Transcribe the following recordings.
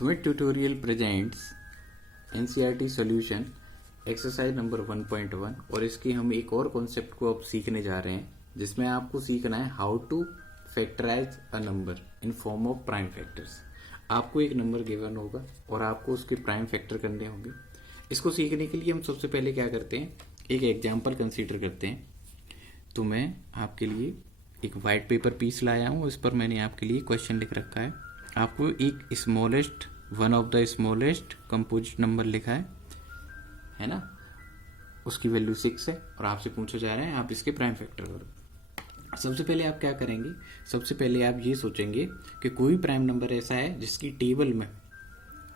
Summit Tutorial presents NCERT Solution exercise number 1.1 और इसकी हम एक और कॉन्सेप्ट को अब सीखने जा रहे हैं जिसमें आपको सीखना है how to factorize a number in form of prime factors. आपको एक नंबर गिवन होगा और आपको उसके प्राइम फैक्टर करने होंगे। इसको सीखने के लिए हम सबसे पहले क्या करते हैं, एक एग्जाम्पल कंसीडर करते हैं। तो मैं आपके लिए एक वाइट पेपर पीस लाया हूँ, इस पर मैंने आपके लिए क्वेश्चन लिख रखा है। आपको एक smallest one of the smallest composite number लिखा है ना, उसकी वैल्यू 6 है और आपसे पूछा जा रहा है आप इसके प्राइम फैक्टर करो। सबसे पहले आप क्या करेंगे, सबसे पहले आप ये सोचेंगे कि कोई प्राइम नंबर ऐसा है जिसकी टेबल में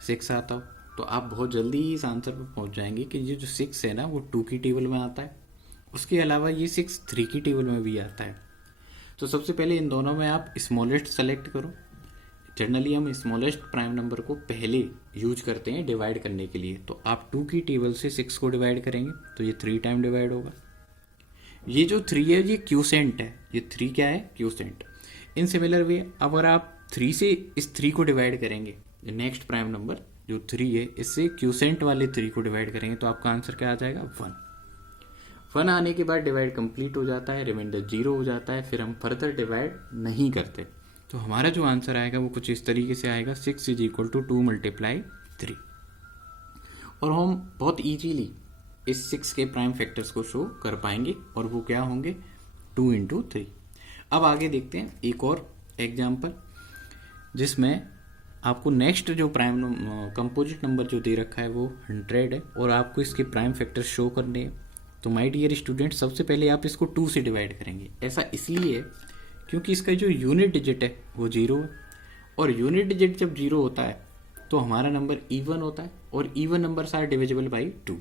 6 आता हो, तो आप बहुत जल्दी ही इस आंसर पर पहुंच जाएंगे कि ये जो 6 है ना वो 2 की टेबल में आता है। उसके अलावा ये 6 3 की टेबल में भी आता है। तो सबसे पहले इन दोनों में आप स्मॉलेस्ट सेलेक्ट करो। जनरली हम स्मॉलेस्ट प्राइम नंबर को पहले यूज करते हैं डिवाइड करने के लिए। तो आप 2 की टेबल से 6 को डिवाइड करेंगे तो ये 3 टाइम डिवाइड होगा। ये जो 3 है ये क्यूसेंट है, ये 3 क्या है, क्यूसेंट। इन सिमिलर वे अगर आप 3 से इस 3 को डिवाइड करेंगे, नेक्स्ट प्राइम नंबर जो 3 है इससे क्यूसेंट वाले 3 को डिवाइड करेंगे तो आपका आंसर क्या आ जाएगा, 1 आने के बाद डिवाइड कंप्लीट हो जाता है, रिमाइंडर 0 हो जाता है, फिर हम फर्दर डिवाइड नहीं करते। तो हमारा जो आंसर आएगा वो कुछ इस तरीके से आएगा, 6 = 2 × 3। और हम बहुत इजीली इस 6 के प्राइम फैक्टर्स को शो कर पाएंगे और वो क्या होंगे, 2 × 3। अब आगे देखते हैं एक और एग्जाम्पल जिसमें आपको नेक्स्ट जो प्राइम कंपोजिट नंबर जो दे रखा है वो 100 है और आपको इसके प्राइम फैक्टर्स शो करने हैं। तो माय डियर स्टूडेंट, सबसे पहले आप इसको 2 से डिवाइड करेंगे। ऐसा इसलिए है क्योंकि इसका जो यूनिट डिजिट है वो 0 है और यूनिट डिजिट जब 0 होता है तो हमारा नंबर इवन होता है और even numbers are divisible by 2।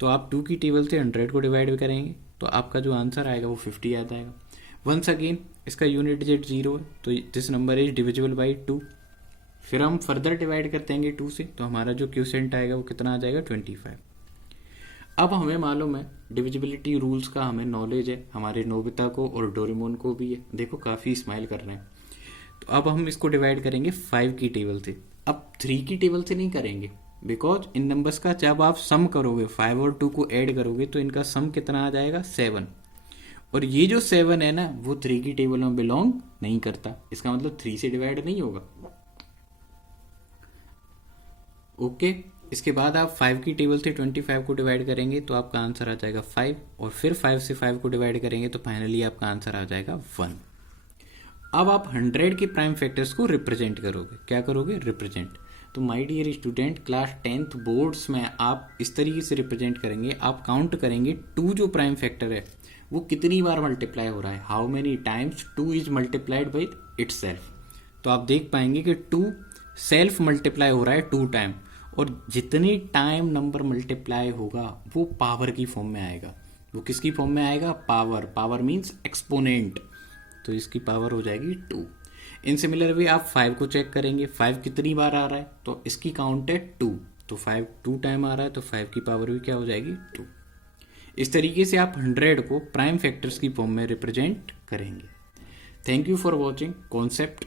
तो आप 2 की टेबल से 100 को डिवाइड करेंगे तो आपका जो आंसर आएगा वो 50 आ जाएगा। वंस अगेन इसका यूनिट डिजिट 0 है तो this number is divisible by 2। फिर हम फर्दर डिवाइड करते हैं 2 से तो हमारा जो क्यूसेंट आएगा वो कितना आ जाएगा, 25। अब हमें मालूम है डिविजिबिलिटी रूल्स का, हमें नॉलेज है, हमारे नोबिता को और डोरेमोन को भी है। देखो काफ़ी स्माइल कर रहे हैं। तो अब हम इसको डिवाइड करेंगे 5 की टेबल से। अब 3 की टेबल से नहीं करेंगे बिकॉज इन नंबर्स का जब आप सम करोगे 5 और 2 को ऐड करोगे तो इनका सम कितना आ जाएगा, 7। और ये जो 7 है ना वो 3 की टेबल में बिलोंग नहीं करता, इसका मतलब 3 से डिवाइड नहीं होगा। ओके इसके बाद आप 5 की टेबल से 25 को डिवाइड करेंगे तो आपका आंसर आ जाएगा 5 और फिर 5 से 5 को डिवाइड करेंगे तो फाइनली आपका आंसर आ जाएगा 1। अब आप 100 के प्राइम फैक्टर्स को रिप्रेजेंट करोगे। क्या करोगे, रिप्रेजेंट। तो my dear student, class 10th boards में आप इस तरीके से रिप्रेजेंट करेंगे, आप काउंट करेंगे 2 जो प्राइम फैक्टर है वो कितनी बार मल्टीप्लाई हो रहा है, how many times 2 is multiplied by itself. तो आप देख पाएंगे कि 2 सेल्फ मल्टीप्लाई हो रहा है 2 टाइम और जितनी टाइम नंबर मल्टीप्लाई होगा वो पावर की फॉर्म में आएगा। वो किसकी फॉर्म में आएगा, पावर। पावर मीन्स एक्सपोनेंट, तो इसकी पावर हो जाएगी 2। इन सिमिलर वे आप 5 को चेक करेंगे, 5 कितनी बार आ रहा है तो इसकी काउंट है 2, तो 5 2 टाइम आ रहा है तो 5 की पावर भी क्या हो जाएगी, 2। इस तरीके से आप 100 को प्राइम फैक्टर्स की फॉर्म में रिप्रेजेंट करेंगे। Thank you for watching concept